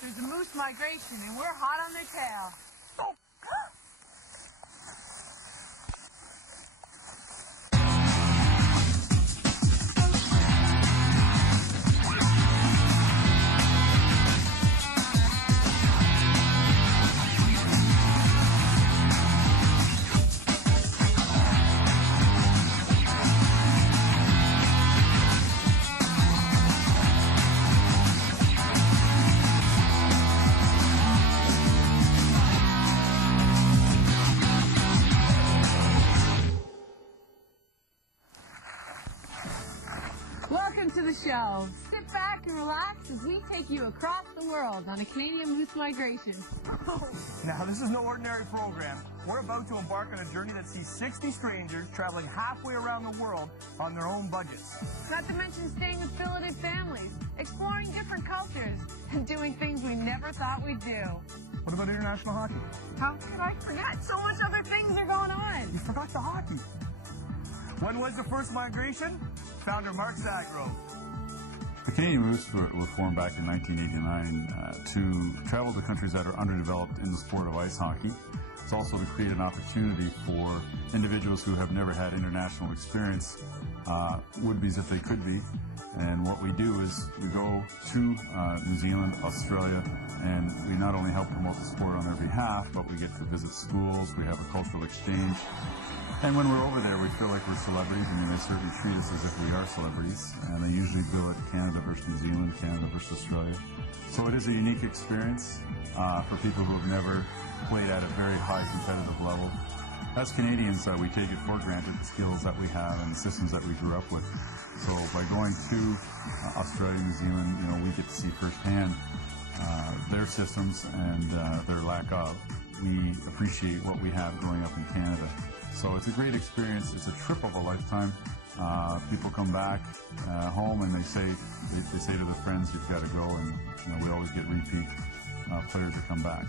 There's a moose migration, and we're hot on their tail. Welcome to the show. Sit back and relax as we take you across the world on a Canadian moose migration. Now, this is no ordinary program. We're about to embark on a journey that sees 60 strangers traveling halfway around the world on their own budgets. Not to mention staying with billeted families, exploring different cultures, and doing things we never thought we'd do. What about international hockey? How could I forget? So much other things are going on. You forgot the hockey. When was the first migration? Founder Mark Zagro. The Canadian Moose were formed back in 1989 to travel to countries that are underdeveloped in the sport of ice hockey. It's also to create an opportunity for individuals who have never had international experience, would-be's if they could be. And what we do is we go to New Zealand, Australia, and we not only help promote the sport on their behalf, but we get to visit schools, we have a cultural exchange. And when we're over there, we feel like we're celebrities. I mean, they certainly treat us as if we are celebrities. And they usually bill it Canada versus New Zealand, Canada versus Australia. So it is a unique experience for people who have never played at a very high competitive level. As Canadians, we take it for granted, the skills that we have and the systems that we grew up with. So by going to Australia, New Zealand, we get to see firsthand their systems and their lack of. We appreciate what we have growing up in Canada. So it's a great experience. It's a trip of a lifetime. People come back home and they say to their friends, "You've got to go," and we always get repeat players that come back.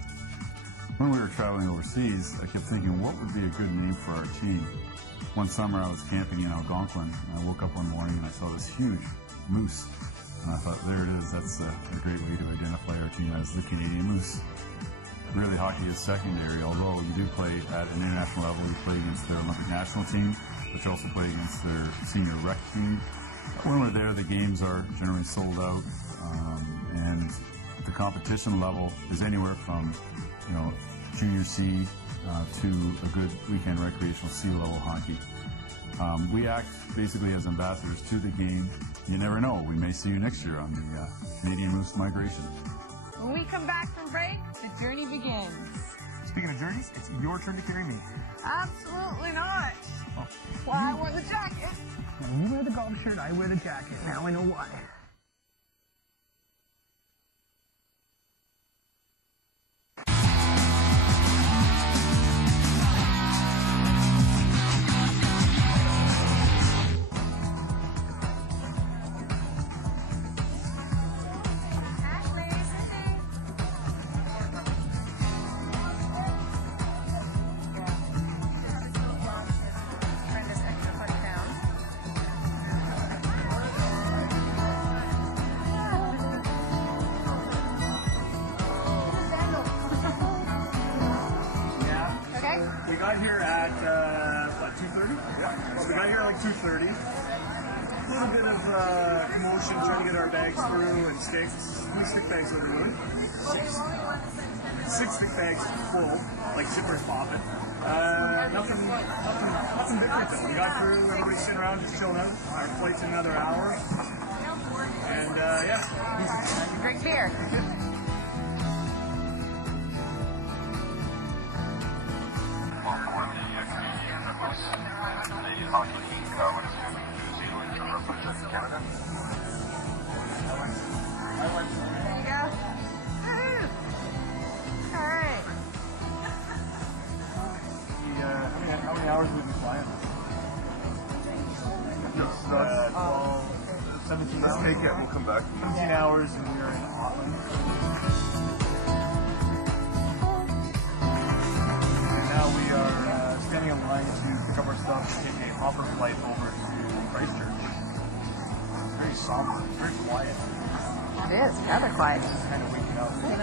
When we were traveling overseas, I kept thinking, what would be a good name for our team? One summer I was camping in Algonquin, and I woke up one morning and I saw this huge moose. And I thought, there it is. That's a great way to identify our team as the Canadian Moose. Really, hockey is secondary, although you do play at an international level. You play against their Olympic national team, but you also play against their senior rec team. When we're there, the games are generally sold out, and the competition level is anywhere from, junior C to a good weekend recreational C level hockey. We act basically as ambassadors to the game. You never know, we may see you next year on the Canadian Moose migration. When we come back from break, the journey begins. Speaking of journeys, it's your turn to carry me. Absolutely not. Oh. Well, I wore the jacket. When you wear the golf shirt, I wear the jacket. Now I know why. We got here at, 2:30? Yeah. Well, we got here at like 2:30. A little bit of commotion trying to get our bags through and sticks. How many stick bags are we doing? Six stick bags full, like zippers popping. Nothing different though. We got through, everybody's sitting around just chilling out. Our flight's in another hour. And yeah. Drink beer. How many hours have we been flying? Just 17 let's hours. take it, we'll come back. 17 hours and we're in Auckland. And now we are standing in line to pick up our stuff and take a hopper flight over to Christchurch. It's very somber, it's very quiet. It is rather quiet. It's kind of waking up. Our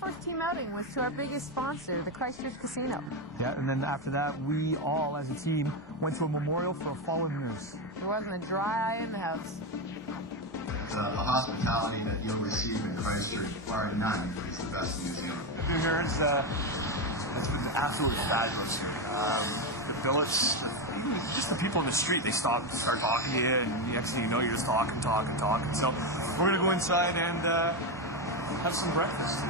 first team outing was to our biggest sponsor, the Christchurch Casino. Yeah, and then after that, we all, as a team, went to a memorial for a fallen nurse. There wasn't a dry eye in the house. The hospitality that you'll receive in Christchurch, bar none, is the best in New Zealand. Being here it's been absolutely fabulous. The billets, just the people in the street, they stop and start talking to you, and the next thing you know, you're just talking. So we're going to go inside and have some breakfast.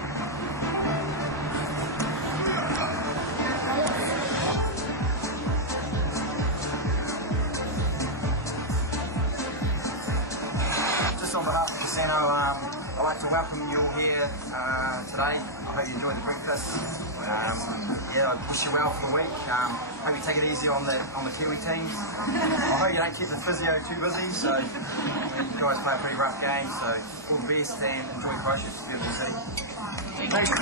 Just on behalf of the casino, I'd like to welcome you all here today. I hope you enjoyed the breakfast. I wish you well for the week. Hope you take it easy on the Kiwi teams. I hope you don't keep the physio too busy. So you guys play a pretty rough game. So all the best and enjoy Christchurch. It's a beautiful city. Thank you.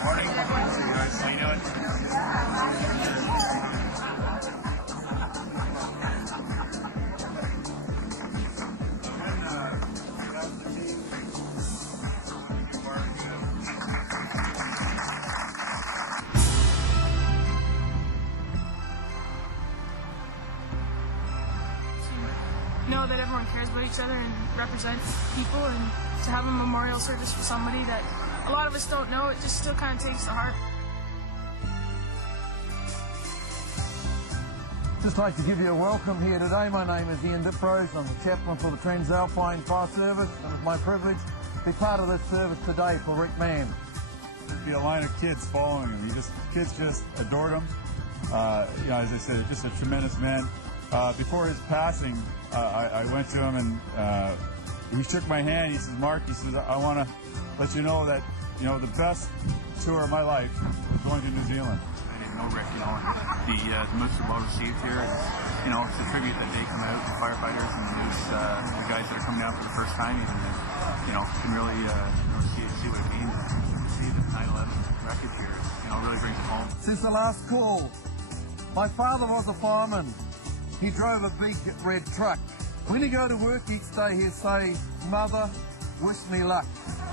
Morning. See you guys. How you doing? Know that everyone cares about each other and represents people, and to have a memorial service for somebody that a lot of us don't know, it just still kind of takes the heart. Just like to give you a welcome here today. My name is Ian Diprose. I'm the chaplain for the Transalpine Fire Service, and it's my privilege to be part of this service today for Rick Mann. There'd be a line of kids following him. Kids just adored him. As I said, just a tremendous man. Before his passing, I went to him and he shook my hand. He says, "Mark," he says, "I want to let you know that the best tour of my life was going to New Zealand." I didn't know Rick, the most well received here. It's a tribute that they come out, the firefighters and the guys that are coming out for the first time, even can really see what it means. See the 9/11 wreckage here, really brings it home. Since the last call, my father was a fireman. He drove a big red truck. When he go to work each day, he'd say, "Mother, wish me luck."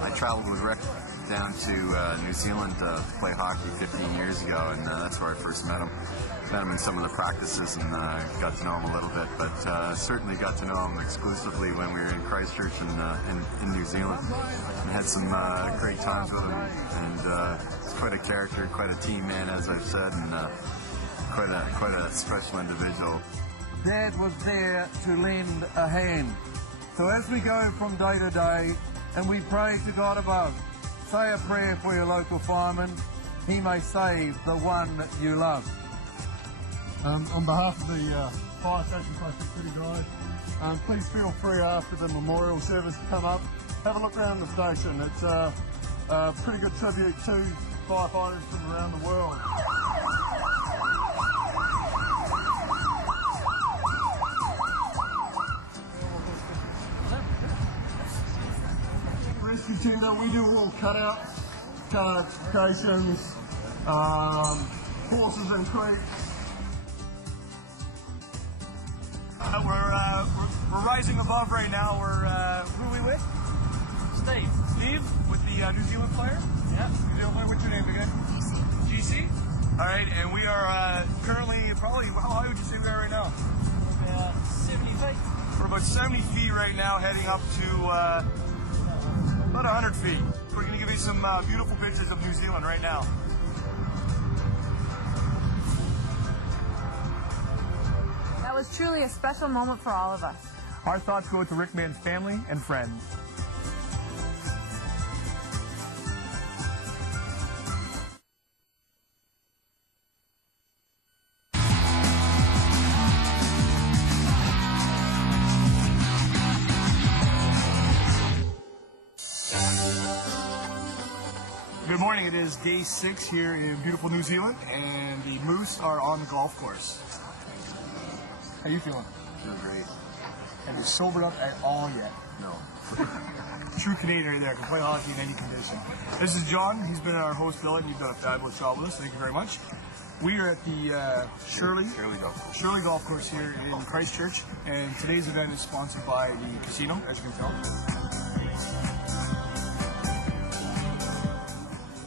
I traveled with Rick down to New Zealand to play hockey 15 years ago, and that's where I first met him. Met him in some of the practices and got to know him a little bit, but certainly got to know him exclusively when we were in Christchurch and in New Zealand. And had some great times with him, and he's quite a character, quite a team man, as I've said, and quite a special individual. Dad was there to lend a hand. So as we go from day to day and we pray to God above, say a prayer for your local fireman. He may save the one that you love. On behalf of the Fire Station Christchurch City guys, please feel free after the memorial service to come up, have a look around the station. It's a pretty good tribute to firefighters from around the world. Rescue team, we do all cutouts, cut identifications, horses and creeks. We're rising above right now. Who are we with? Steve. Steve with the New Zealand player? Yeah. New Zealand player. What's your name again? GC. All right, and we are currently probably, how high would you say we are right now? About 70 feet. We're about 70 feet right now, heading up to about 100 feet. We're going to give you some beautiful pictures of New Zealand right now. That was truly a special moment for all of us. Our thoughts go to Rick Mann's family and friends. Good morning. It is day 6 here in beautiful New Zealand, and the Moose are on the golf course. How you feeling? Feeling great. Have you sobered up at all yet? No. True Canadian right there. Can play hockey in any condition. This is John. He's been our host billet, and you've done a fabulous job with us. Thank you very much. We are at the Shirley Golf Course here in Christchurch, and today's event is sponsored by the casino, as you can tell.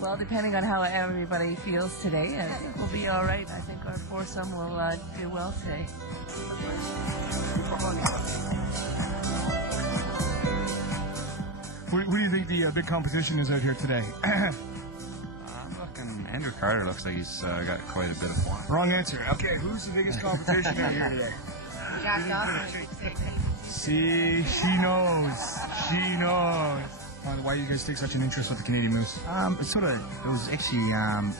Well, depending on how everybody feels today, I think we'll be all right. I think our foursome will do well today. What do you think the big competition is out here today? Andrew Carter looks like he's got quite a bit of fun. Wrong answer. Okay, who's the biggest competition out here today? Jack Dawson. See, she knows. She knows. Why do you guys take such an interest with the Canadian Moose? It was actually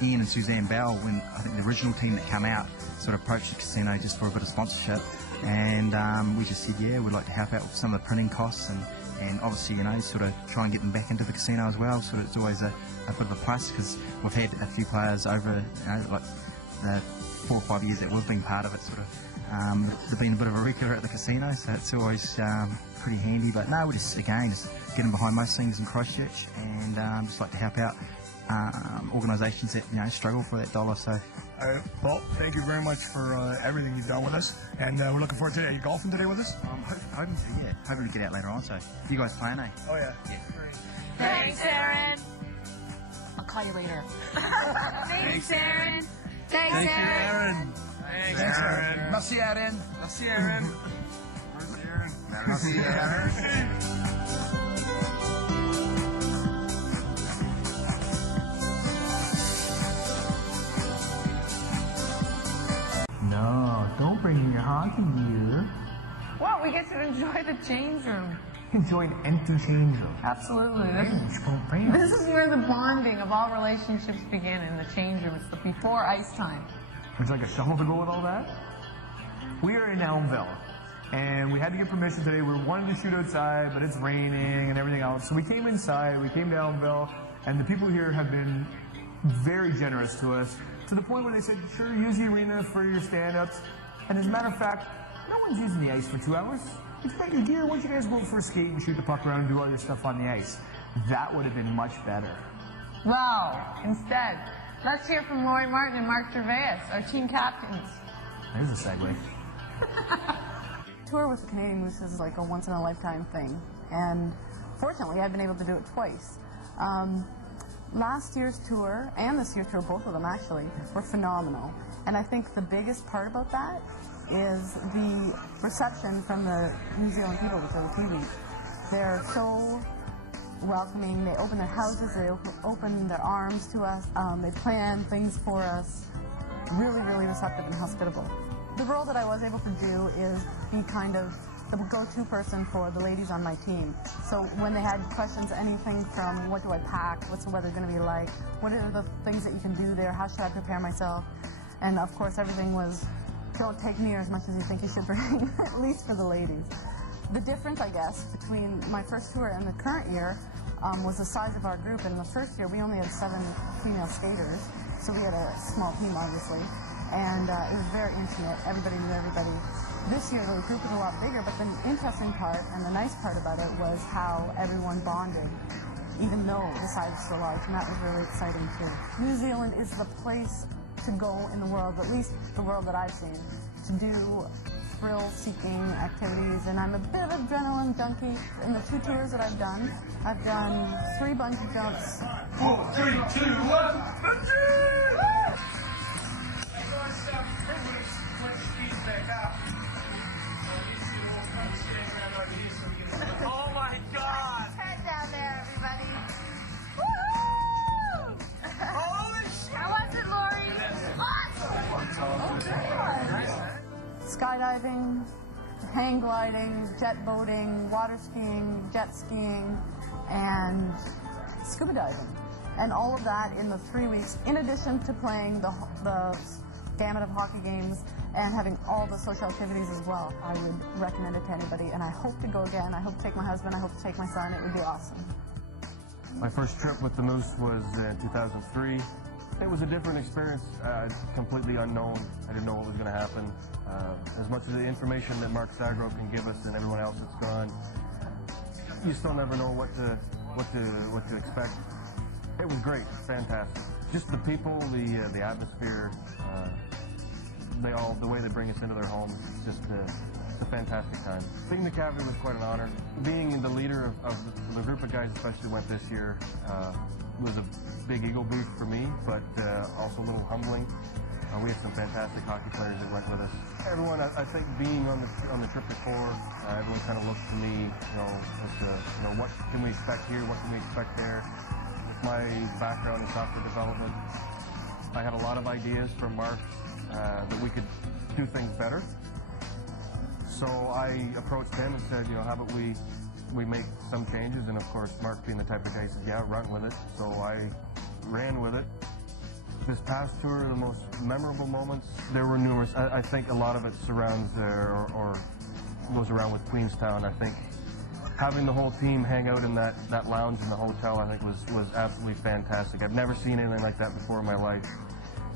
Ian and Suzanne Bell, when I think the original team that came out sort of approached the casino just for a bit of sponsorship, and we just said, yeah, we'd like to help out with some of the printing costs, and obviously, you know, sort of try and get them back into the casino as well. Sort of it's always a bit of a plus, because we've had a few players over, you know, like the 4 or 5 years that we've been part of it, sort of they've been a bit of a regular at the casino, so it's always pretty handy. But no, we're just getting behind most things in Christchurch, and just like to help out organisations that, you know, struggle for that dollar. So Paul, thank you very much for everything you've done with us, and we're looking forward to it. Are you golfing today with us? Hoping to get out later on. So you guys playing, eh? Oh yeah. Thanks, Aaron. I'll call you later. Thanks, Aaron. Thanks, Thank you, Aaron. Aaron. Thanks, Aaron. Merci, Aaron. Merci, Aaron. Merci, Aaron. No, don't bring in your hockey gear. Well, we get to enjoy the change room. Enjoy an empty change room. Absolutely. This is where the bonding of all relationships begin, in the change room. It's the before ice time. Would you like a shovel to go with all that? We are in Elmville, and we had to get permission today. We wanted to shoot outside, but it's raining and everything else. So we came inside, we came to Elmville, and the people here have been very generous to us, to the point where they said, sure, use the arena for your stand-ups. And as a matter of fact, no one's using the ice for 2 hours. It's got your gear. Why don't you guys go for a skate and shoot the puck around and do all your stuff on the ice? That would have been much better. Well, instead, let's hear from Lori Martin and Mark Gervais, our team captains. There's a segue. Tour with the Canadian Moose is like a once-in-a-lifetime thing, and fortunately I've been able to do it twice. Last year's tour and this year's tour, both of them actually, were phenomenal, and I think the biggest part about that is the reception from the New Zealand people, which are the Kiwis. They're so welcoming. They open their houses, they open their arms to us, they plan things for us. Really, really receptive and hospitable. The role that I was able to do is be kind of the go-to person for the ladies on my team. So when they had questions, anything from what do I pack, what's the weather going to be like, what are the things that you can do there, how should I prepare myself, and of course everything was, don't take near as much as you think you should bring, at least for the ladies. The difference, I guess, between my first tour and the current year was the size of our group. In the first year, we only had 7 female skaters, so we had a small team, obviously, and it was very intimate. Everybody knew everybody. This year, the group was a lot bigger, but the interesting part and the nice part about it was how everyone bonded, even though the size was so large, and that was really exciting, too. New Zealand is the place to go in the world, at least the world that I've seen, to do thrill-seeking activities, and I'm a bit of an adrenaline junkie. In the 2 tours that I've done 3 bungee jumps. 4, 3, 2, 1, Oh my God! Head down there, everybody. Woo! Holy shit! How was it, Lori? Skydiving, hang gliding, jet boating, water skiing, jet skiing, and scuba diving. And all of that in the 3 weeks, in addition to playing the gamut of hockey games and having all the social activities as well. I would recommend it to anybody, and I hope to go again. I hope to take my husband, I hope to take my son. It would be awesome. My first trip with the Moose was in 2003. It was a different experience, completely unknown. I didn't know what was going to happen. As much as the information that Mark Sagro can give us and everyone else that's gone, you still never know what to expect. It was great, fantastic. just the people, the atmosphere, the way they bring us into their homes, it's just a fantastic time. Being the captain was quite an honor. Being the leader of the group of guys, especially went this year, was a big ego boost for me, but also a little humbling. We had some fantastic hockey players that went with us. Everyone, I think, being on the trip before, everyone kind of looked to me, as to, what can we expect here, what can we expect there. With my background in software development, I had a lot of ideas from Mark that we could do things better. So I approached him and said, how about we make some changes? And of course, Mark being the type of guy, said, yeah, run with it. So I ran with it. This past tour, the most memorable moments, there were numerous. I think a lot of it surrounds or goes around with Queenstown. I think having the whole team hang out in that lounge in the hotel, I think was absolutely fantastic. I've never seen anything like that before in my life.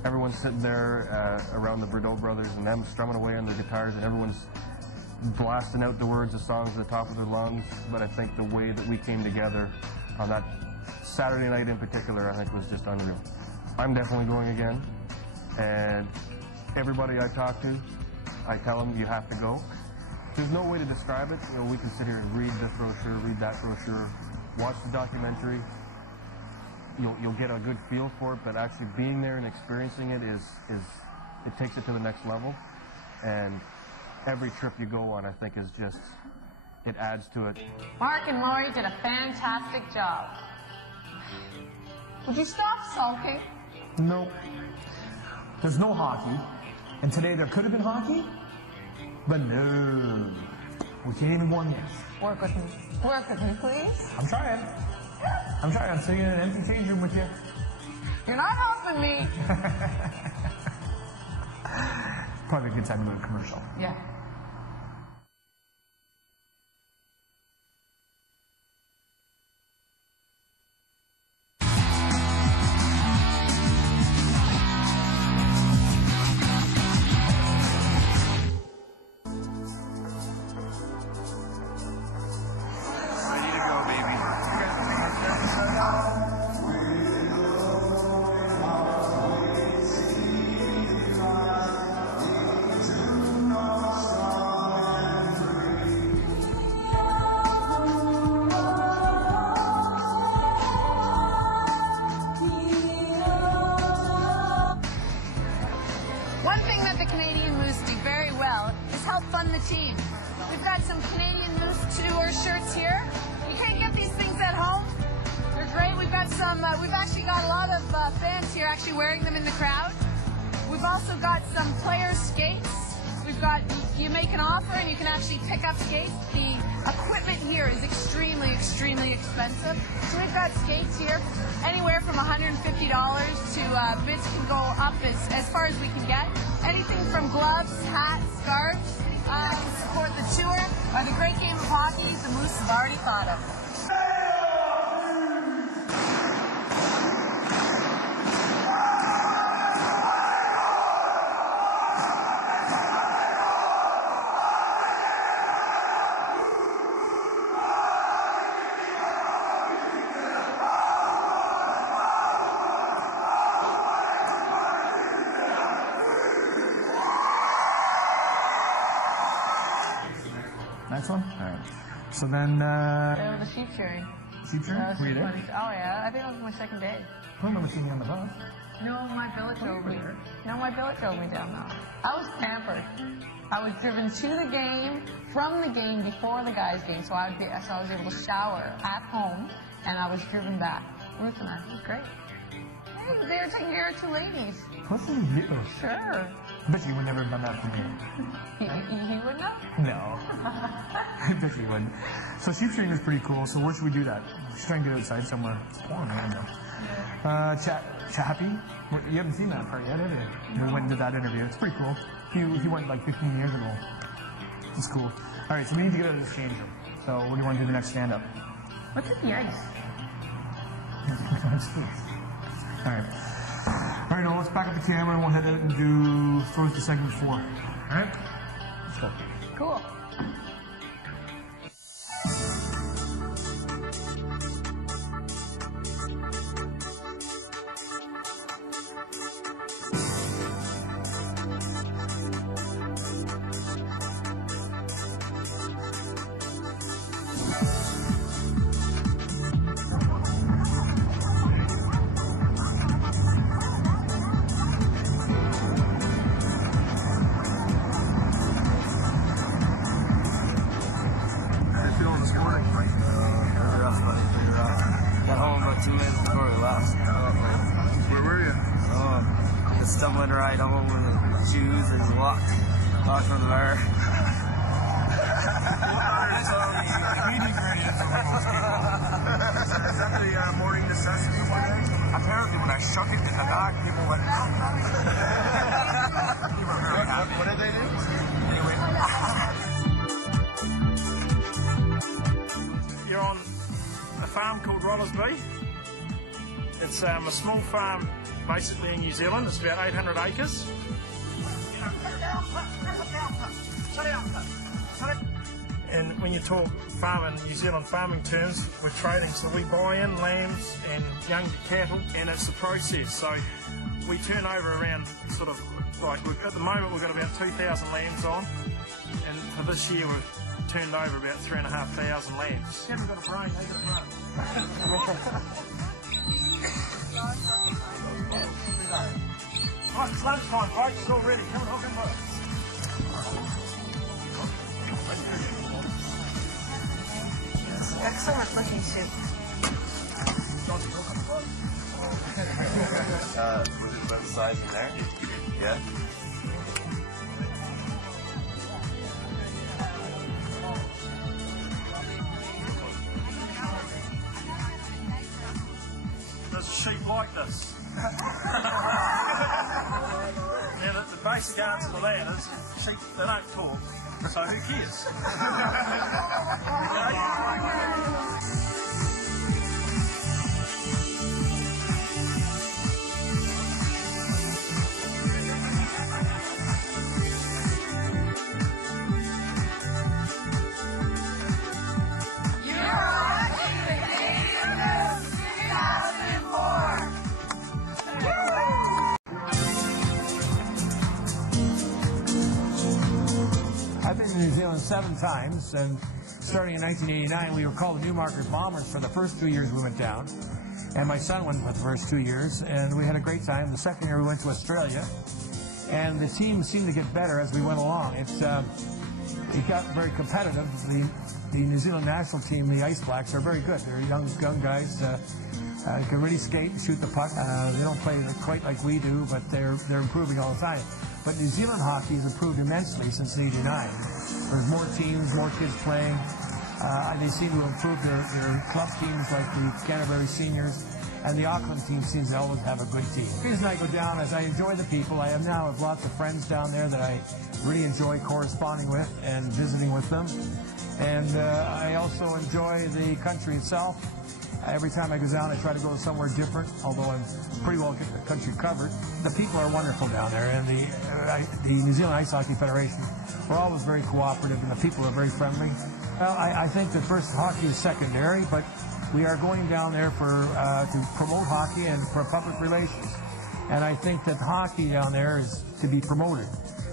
Everyone's sitting there around the Bordeaux brothers and them strumming away on their guitars, and everyone's blasting out the words of songs at the top of their lungs. But I think the way that we came together on that Saturday night in particular, I think was just unreal. I'm definitely going again, and everybody I talk to, I tell them you have to go. There's no way to describe it. We can sit here and read this brochure, read that brochure, watch the documentary. You'll get a good feel for it, but actually being there and experiencing it it takes it to the next level. And every trip you go on, I think, is just, it adds to it. Mark and Lori did a fantastic job. Would you stop sulking? Nope. There's no hockey. And today there could have been hockey, but no. We can't even go on this. Work with me. Work with me, please. I'm trying. I'm sitting in an empty change room with you. You're not helping me. Probably a good time to go to commercial. Yeah. One thing that the Canadian Moose do very well is help fund the team. We've got some Canadian Moose Tour shirts here. You can't get these things at home. They're great. We've got some, we've actually got a lot of fans here actually wearing them in the crowd. We've also got some player skates. We've got, you make an offer and you can actually pick up skates. The equipment here is extremely, extremely expensive. So we've got skates here, anywhere from $150 to bids can go up as far as we can get. Anything from gloves, hats, scarves, support the tour, or the great game of hockey the Moose have already thought of. Next one? All right. So then, The sheep shearing. sheep shearing? Were you there? Oh yeah, I think it was my second day. I don't remember seeing you on the bus. No, my billet drove me. No, my billet drove me down though. I was pampered. I was driven to the game, from the game, before the guys' game, so I was able to shower at home, and I was driven back. Ruth and I, it was great. Hey, they were taking care of two ladies. Listen to you. Sure. I bet you would never have done that for me. He wouldn't have? No. I bet you wouldn't. So sheep shearing is pretty cool. So where should we do that? We should try and do it outside somewhere. It's pouring rain though. Chappie? You haven't seen that part yet, have you? We went and did that interview. It's pretty cool. He went like 15 years ago. It's cool. All right, so we need to get out of this change room. So what do you want to do the next stand-up? What's in the ice? All right. All right, now let's back up the camera and we'll head out and do throws to segment 4. All right? Let's go. Cool. shoes and walk from the bar. Is that the morning necessity one day? Apparently when I shook it in the dark, people went, you were very happy. What did they do? Anyway. You're on a farm called Rollersby. It's a small farm basically in New Zealand. It's about 800 acres. And when you talk farming, New Zealand farming terms, we're trading. So we buy in lambs and young cattle, and it's the process. So we turn over around sort of, like, at the moment we've got about 2,000 lambs on, and for this year we've turned over about 3,500 lambs. Haven't got a brain, they got a brain. Right, it's lunchtime, folks. It's all ready. Come on, hook and look. Excellent looking soup. Was it about the size in there? Yeah? Does sheep like this? Now, the basic answer to that is sheep, they don't talk, so who cares? I've been to New Zealand 7 times, and starting in 1989, we were called the Newmarket Bombers for the first 2 years we went down. And my son went for the first 2 years, and we had a great time. The second year we went to Australia, and the team seemed to get better as we went along. It got very competitive. The New Zealand national team, the Ice Blacks, are very good. They're young guys. Can really skate and shoot the puck. They don't play quite like we do, but they're improving all the time. But New Zealand hockey has improved immensely since '89. There's more teams, more kids playing. They seem to improve their club teams like the Canterbury Seniors, and the Auckland team seems to always have a good team. The reason I go down is I enjoy the people. I now have lots of friends down there that I really enjoy corresponding with and visiting with them. And I also enjoy the country itself. Every time I go down, I try to go somewhere different, although I'm pretty well get the country covered. The people are wonderful down there, and the New Zealand Ice Hockey Federation, we're always very cooperative, and the people are very friendly. Well, I think that first hockey is secondary, but we are going down there to promote hockey and for public relations. And I think that hockey down there is to be promoted.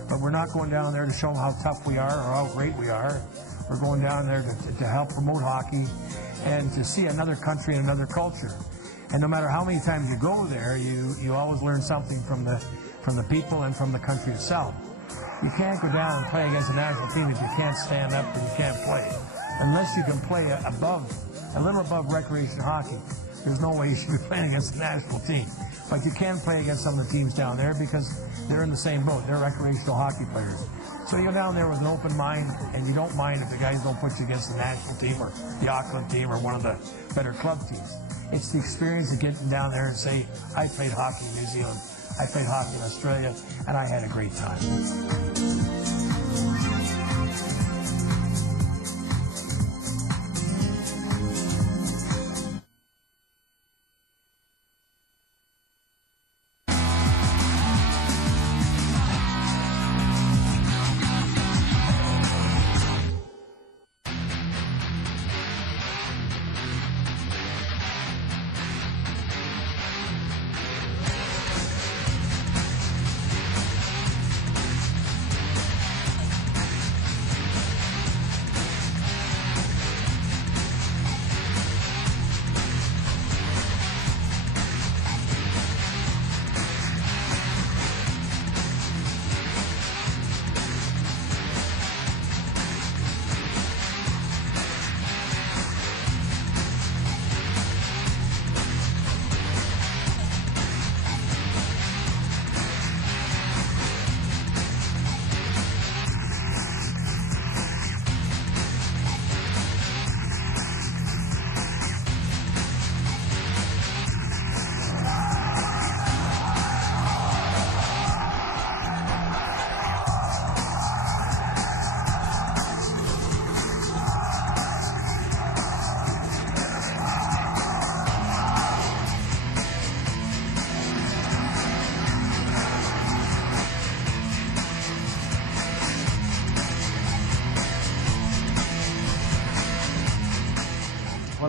But we're not going down there to show them how tough we are or how great we are. We're going down there to help promote hockey and to see another country and another culture. And no matter how many times you go there, you always learn something from the people and from the country itself. You can't go down and play against a national team if you can't stand up and you can't play. Unless you can play a little above recreation hockey, there's no way you should be playing against the national team. But you can play against some of the teams down there because they're in the same boat. They're recreational hockey players. So you go down there with an open mind, and you don't mind if the guys don't put you against the national team or the Auckland team or one of the better club teams. It's the experience of getting down there and say, I played hockey in New Zealand, I played hockey in Australia, and I had a great time.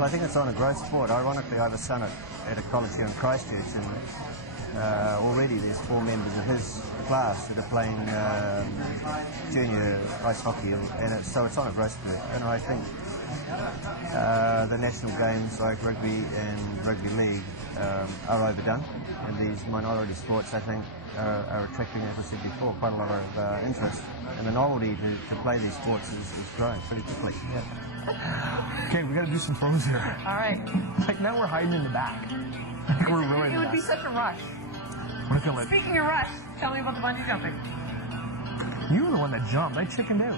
Well, I think it's on a growth sport. Ironically, I have a son at a college here in Christchurch, and already there's 4 members of his class that are playing junior ice hockey, and so it's on a growth spurt. And I think the national games like rugby and rugby league are overdone, and these minority sports, I think, are attracting, as I said before, quite a lot of interest. And the novelty to play these sports is growing pretty quickly. Yeah. Okay, we got to do some throws here. All right. Like now we're hiding in the back. Like we're really. It would be such a rush. Speaking of rush, tell me about the bungee jumping. You were the one that jumped. I chickened out.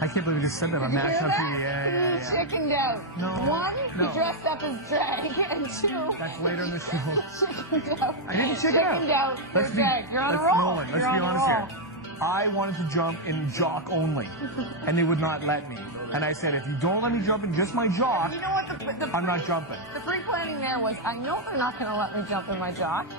I can't believe you just said that on national TV. Yeah. Chickened out. No. 1, he dressed up as drag, and 2. That's later in the show. Chickened out. I didn't chicken out. Let's be, drag. You're on a roll. Nolan, let's be honest here. I wanted to jump in jock only, and they would not let me. And I said, if you don't let me jump in just my jock, you know what, I'm not jumping. The pre-planning there was, I know they're not going to let me jump in my jock,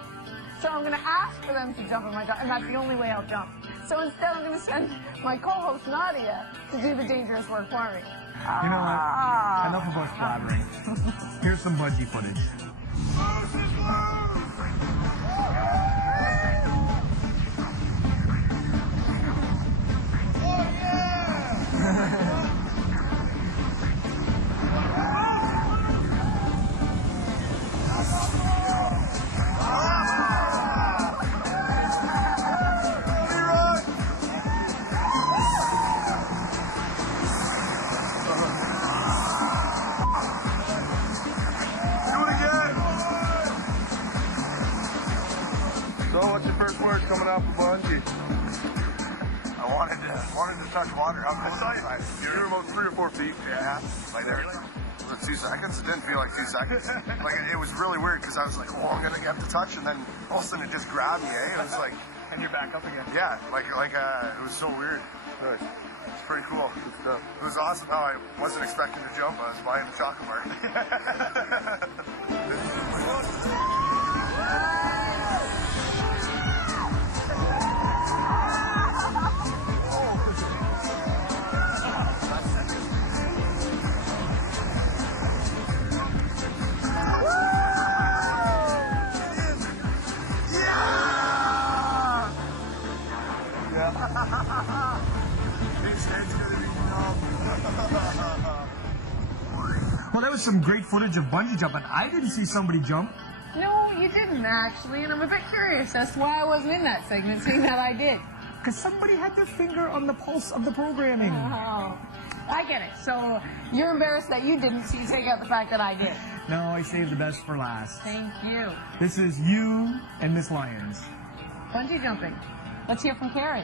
so I'm going to ask for them to jump in my jock, and that's the only way I'll jump. So instead, I'm going to send my co-host, Nadia, to do the dangerous work for me. You know what? Enough of us blabbering. Here's some bungee footage. Coming off the bungee. I wanted to touch water. You were about 3 or 4 feet. Yeah. Like there. Was it 2 seconds? It didn't feel like 2 seconds. Like it was really weird because I was like, oh, I'm gonna get to touch, and then all of a sudden it just grabbed me. It was like, and you're back up again. Yeah. It was so weird. It's pretty cool. Good stuff. It was awesome. How I wasn't expecting to jump. I was buying the chocolate bar. Well, that was some great footage of bungee jumping. I didn't see somebody jump. No, you didn't actually, and I'm a bit curious as to why I wasn't in that segment, seeing that I did. Because somebody had their finger on the pulse of the programming. Oh, I get it. So you're embarrassed that you didn't, so you take out the fact that I did. No, I saved the best for last. Thank you. This is you and Miss Lyons. Bungee jumping. Let's hear from Carrie.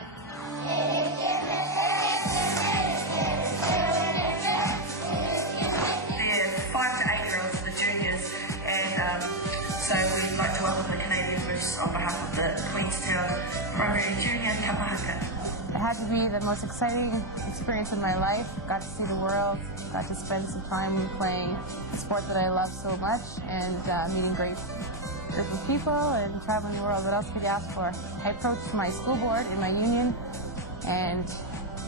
So we'd like to welcome the Canadian Moose on behalf of the Queenstown Primary Junior Kapahaka. It had to be the most exciting experience in my life. Got to see the world, got to spend some time playing a sport that I love so much, and meeting great group of people and traveling the world. What else could you ask for? I approached my school board in my union and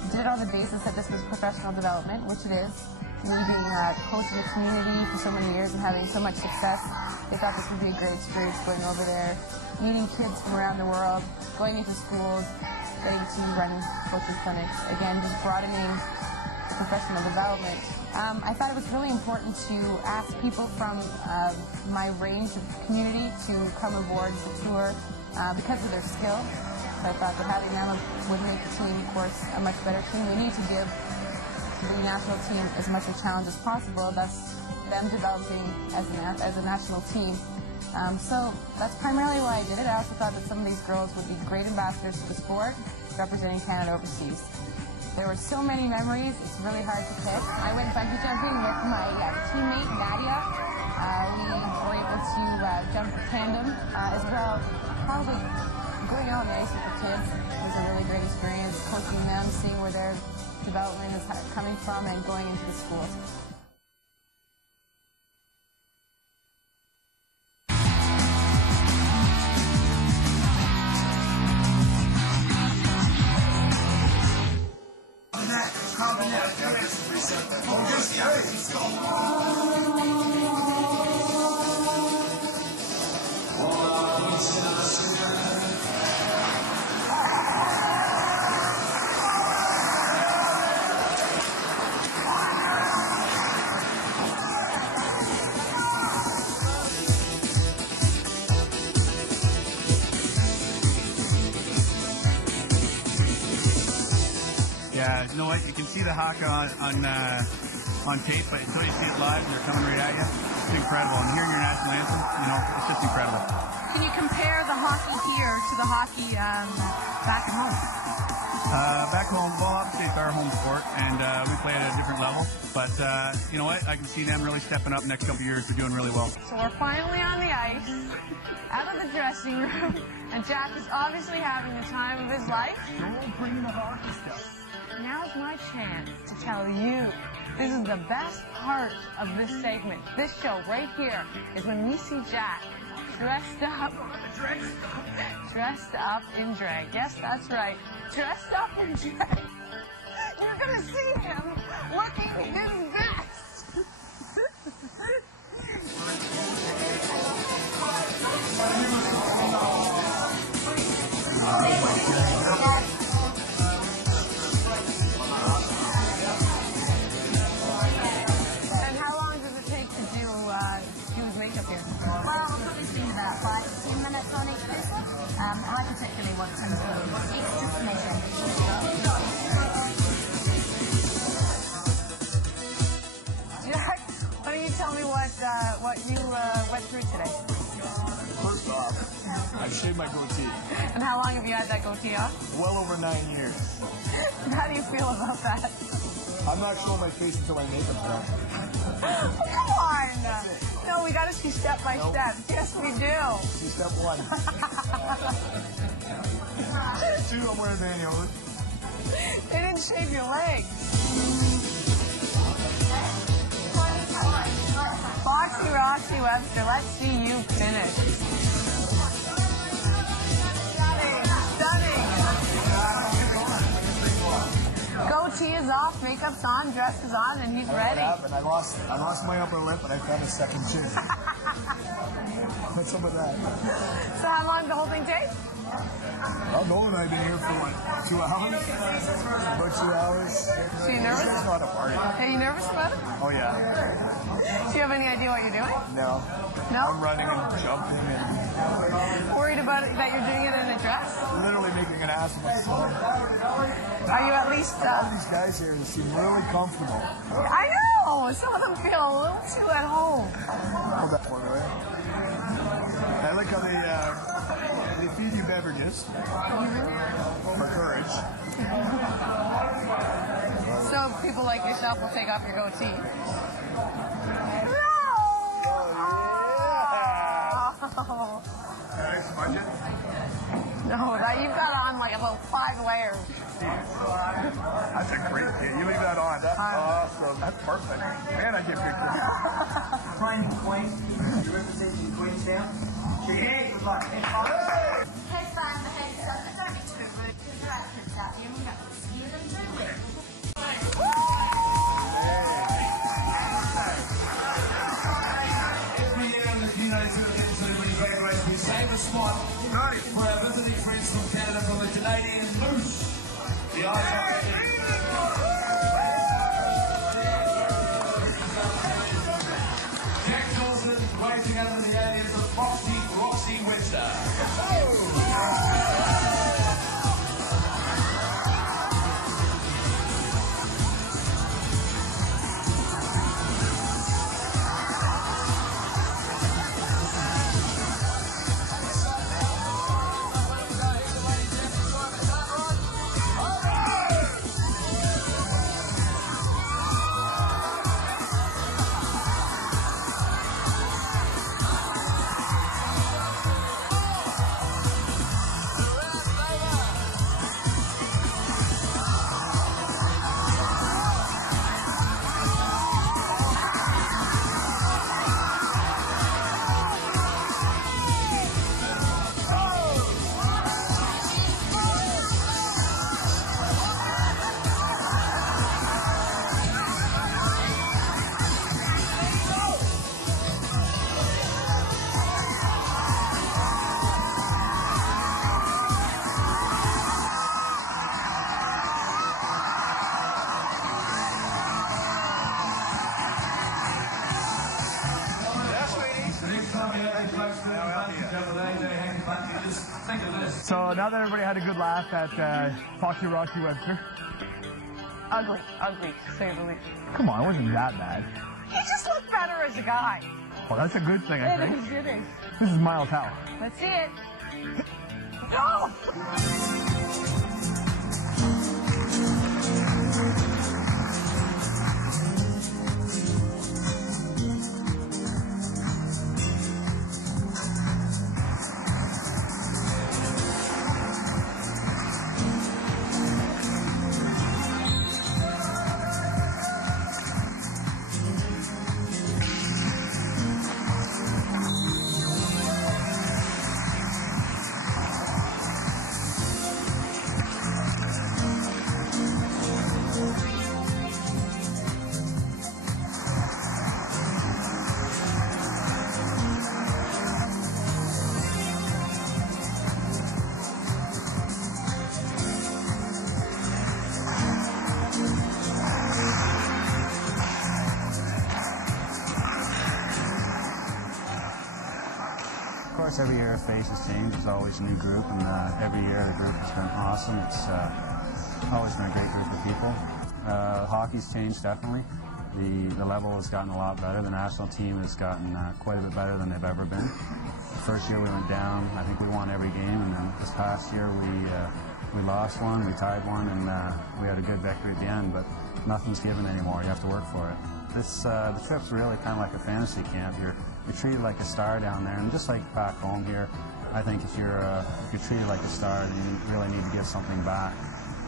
did it on the basis that this was professional development, which it is. Me being a coach in the community for so many years and having so much success, they thought this would be a great experience going over there, meeting kids from around the world, going into schools, getting to run coaching clinics, again, just broadening the professional development. I thought it was really important to ask people from my range of community to come aboard the tour because of their skill. I thought that having them would make the team, of course, a much better team. We need to give the national team as much a challenge as possible, thus them developing as a national team. So that's primarily why I did it. I also thought that some of these girls would be great ambassadors for the sport, representing Canada overseas. There were so many memories, it's really hard to pick. I went bungee jumping with my teammate, Nadia. We were able to jump tandem as well. Probably going out on the ice with the kids was a really great experience, coaching them, seeing where their development is coming from and going into the schools. Yeah, you know what? You can see the haka on tape, but until you see it live and they're coming right at you, it's incredible. And hearing your national anthem, you know, it's just incredible. Can you compare the hockey here to the hockey back at home? Back home, well, obviously it's our home sport, and we play at a different level. But you know what? I can see them really stepping up next couple of years. They're doing really well. So we're finally on the ice, out of the dressing room, and Jack is obviously having the time of his life. Don't bring the hockey stuff. Now's my chance to tell you, this is the best part of this segment. This show right here is when we see Jack dressed up in drag. Yes, that's right. Dressed up in drag. You're going to see him looking his best. And how long does it take to do his makeup here? Well, we'll probably spend about 5 to 10 minutes on each person. I particularly want some extra finishing. Jack, why don't you tell me what you went through today? First off, I shaved my goatee. And how long have you had that goatee off? Well over 9 years. How do you feel about that? I'm not showing my face until my makeup's done. Come on! No, we gotta see step by step. Yes, we do. See step 1. 2, I'm wearing manual. They didn't shave your legs. Foxy Roxy Webster, let's see you finish. Stunning. Goatee is off, makeup's on, dress is on, and he's ready. What happened? I lost my upper lip, and I found a second chin. What's up with that? So how long did the whole thing take? Well, Nolan and I have been here for, what, 2 hours? About 2 hours. So you nervous? It's not a party. Are you nervous about it? Oh, yeah. Do you have any idea what you're doing? No. No? I'm running and jumping and... Worried about it, that you're doing it in a dress? Literally making an ass of myself. Are you at least... All these guys here seem really comfortable. I know! Some of them feel a little too at home. Hold that for me, right? I like how they feed you beverages for courage. So people like yourself will take off your goatee. Budget? No, you've got on like about 5 layers. That's a great kid. You leave that on. That's awesome. That's perfect. Man, I get pictures. Playing Queen. You representing Queenstown. Shake your hands with like Have fun, behave yourself, but don't be too rude because there are kids out here and we don't scare them, do we? Every year in the Kinos who attend celebrity graduation, we save a spot for our visiting friends from Canada from the Canadian Moose. The ice hockey team. Jack Dawson racing under the alias of Foxy Roxy Webster. So now that everybody had a good laugh at Hockey Rocky Webster. Ugly, to say the least. Come on, it wasn't that bad. He just looked better as a guy. Well, that's a good thing, I think. It is. This is Miles Howe. Let's see it. No! Every year faces change. There's always a new group, and every year the group has been awesome. It's always been a great group of people. Hockey's changed definitely. The level has gotten a lot better. The national team has gotten quite a bit better than they've ever been. The first year we went down, I think we won every game, and then this past year we lost one, we tied one, and we had a good victory at the end, but nothing's given anymore. You have to work for it. The trip's really kind of like a fantasy camp. You're treated like a star down there, and just like back home here, I think if you're treated like a star, then you really need to give something back.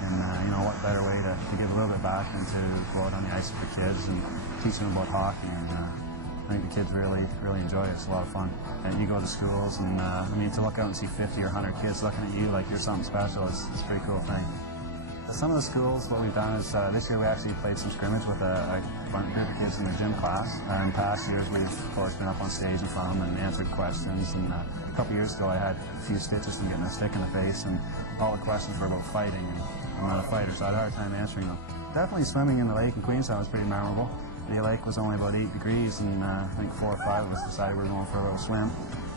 And you know, what better way to give a little bit back than to go out on the ice with the kids and teach them about hockey. And I think the kids really enjoy it. It's a lot of fun. And you go to schools, and I mean, to look out and see 50 or 100 kids looking at you like you're something special, it's a pretty cool thing. Some of the schools, what we've done is this year we actually played some scrimmage with a group of kids in the gym class. In past years we've of course been up on stage in front of them and answered questions, and a couple years ago I had a few stitches from getting a stick in the face, and all the questions were about fighting, and I'm not a fighter so I had a hard time answering them. Definitely swimming in the lake in Queenstown was pretty memorable. The lake was only about 8 degrees, and I think 4 or 5 of us decided we were going for a little swim.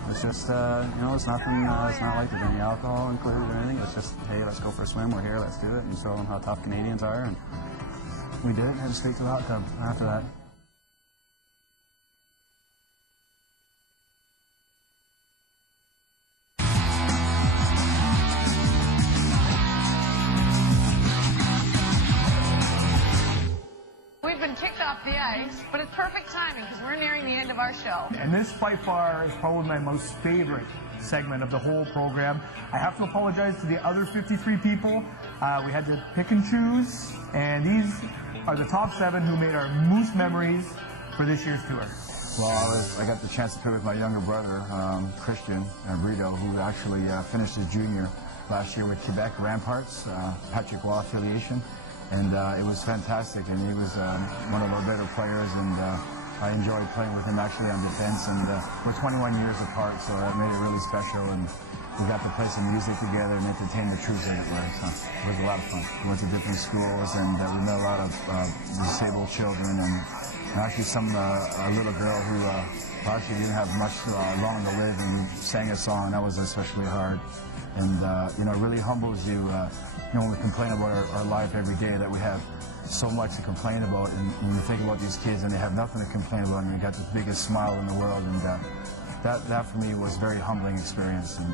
It's just, you know, it's nothing, it's not like there's any alcohol included or anything. It's just, hey, let's go for a swim. We're here, let's do it, and show them how tough Canadians are. And we did it and headed straight to the hot tub after that. We've been kicked off the ice, but it's perfect timing because we're nearing the end of our show. And this by far is probably my most favorite segment of the whole program. I have to apologize to the other 53 people. We had to pick and choose, and these are the top 7 who made our most memories for this year's tour. Well, I got the chance to play with my younger brother, Christian Brito, who actually finished his junior last year with Quebec Ramparts, Patrick Roy affiliation. And it was fantastic, and he was one of our better players, and I enjoyed playing with him actually on defense, and we're 21 years apart, so that made it really special, and we got to play some music together and entertain the troops everywhere, so it was a lot of fun. We went to different schools, and we met a lot of disabled children, and actually a little girl who actually didn't have much long to live, and sang a song. That was especially hard, and you know, it really humbles you. You know, when we complain about our life every day, that we have so much to complain about, and when you think about these kids and they have nothing to complain about, and you got the biggest smile in the world, and that for me was a very humbling experience, and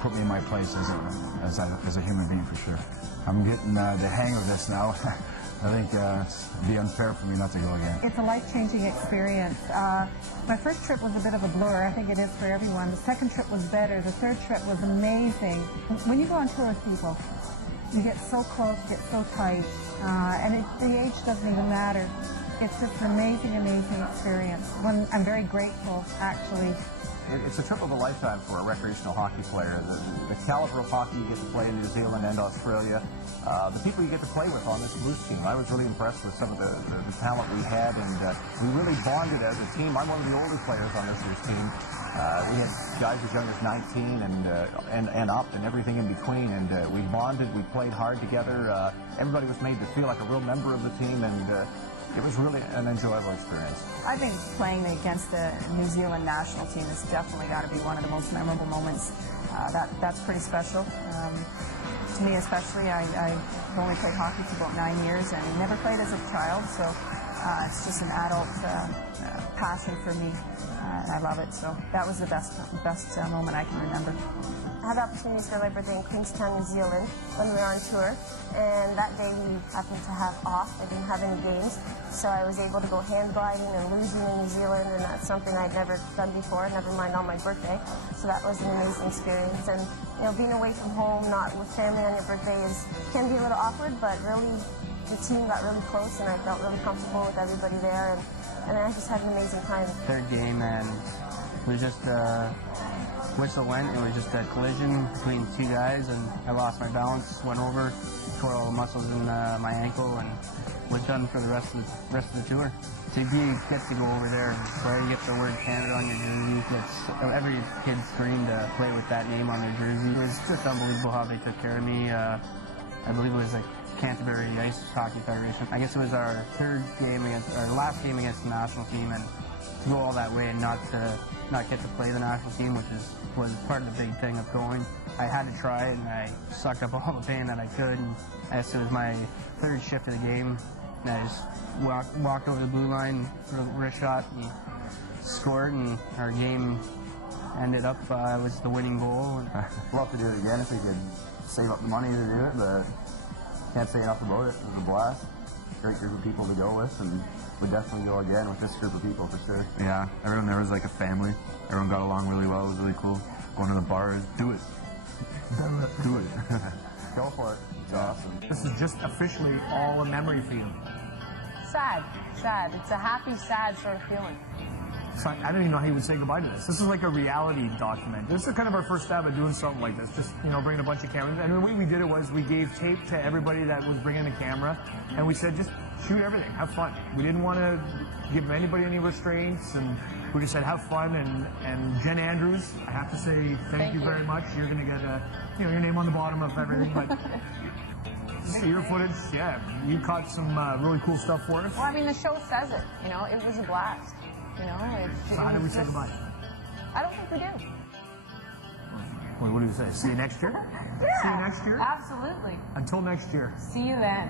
put me in my place as a human being for sure. I'm getting the hang of this now. I think it'd be unfair for me not to go again. It's a life-changing experience. My first trip was a bit of a blur. I think it is for everyone. The second trip was better. The third trip was amazing. When you go on tour with people, you get so close, you get so tight, and the age doesn't even matter. It's just an amazing, amazing experience. I'm very grateful, actually. It's a trip of a lifetime for a recreational hockey player. The caliber of hockey you get to play in New Zealand and Australia, the people you get to play with on this Moose team. I was really impressed with some of the talent we had, and we really bonded as a team. I'm one of the older players on this year's team. We had guys as young as 19 and up and everything in between, and we bonded, we played hard together. Everybody was made to feel like a real member of the team, and it was really an enjoyable experience. I think playing against the New Zealand national team has definitely got to be one of the most memorable moments that's pretty special. To me especially, I've only played hockey for about 9 years and never played as a child, so it's just an adult passion for me. I love it, so that was the best moment I can remember. I had the opportunity to celebrate my birthday in Queenstown, New Zealand when we were on tour, and that day we happened to have off. I didn't have any games, so I was able to go hand gliding and luging in New Zealand, and that's something I'd never done before, never mind on my birthday. So that was an amazing experience, and you know, being away from home, not with family on your birthday, can be a little awkward, but really the team got really close, and I felt really comfortable with everybody there, and I just had an amazing time. Third game, and it was just whistle went. It was just a collision between two guys, and I lost my balance, went over, tore all the muscles in my ankle, and was done for the rest of the tour. To get to go over there and play, you get the word Canada on your jersey. Every kid's dream to play with that name on their jersey. It was just unbelievable how they took care of me. I believe it was like Canterbury Ice Hockey Federation. I guess it was our last game against the national team, and to go all that way and not get to play the national team, which was part of the big thing of going. I had to try it, and I sucked up all the pain that I could. And I guess it was my third shift of the game, and I just walked over the blue line for a wrist shot and scored, and our game ended up was the winning goal. I'd love to do it again if we could save up the money to do it, but can't say enough about it. It was a blast. Great group of people to go with, and would definitely go again with this group of people for sure. Yeah, everyone there was like a family. Everyone got along really well. It was really cool. Going to the bars, do it. Do it. Go for it. It's awesome. This is just officially all a memory for you. Sad. It's a happy, sad sort of feeling. So I don't even know how you would say goodbye to this. This is like a reality document. This is kind of our first stab at doing something like this. Just, you know, bringing a bunch of cameras. And the way we did it was we gave tape to everybody that was bringing a camera, and we said, just shoot everything, have fun. We didn't want to give anybody any restraints, and we just said, have fun. And Jen Andrews, I have to say thank you very much. You're going to get your name on the bottom of everything, but your footage, yeah, you caught some really cool stuff for us. Well, I mean, the show says it. You know, it was a blast. You know, so how do we say goodbye? I don't think we do. Wait, what do we say? See you next year? Yeah, see you next year? Absolutely. Until next year. See you then.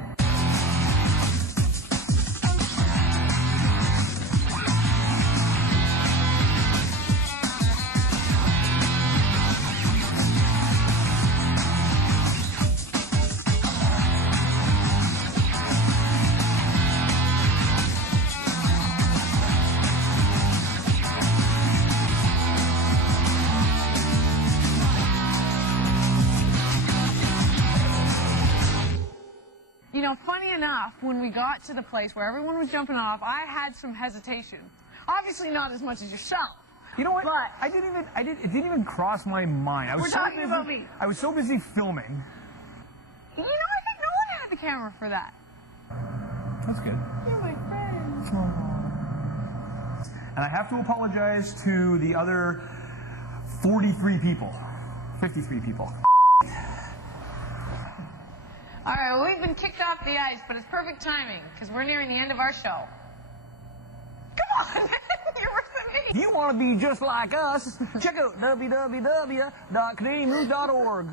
You know, funny enough, when we got to the place where everyone was jumping off, I had some hesitation. Obviously not as much as yourself. You know what? But it didn't even cross my mind. We're talking about me. I was so busy filming. You know, I think no one had the camera for that. That's good. You're my friend. And I have to apologize to the other 53 people. 53 people. All right, well, we've been kicked off the ice, but it's perfect timing, because we're nearing the end of our show. Come on! You're worse than me! If you want to be just like us, check out www.canadianmoose.org.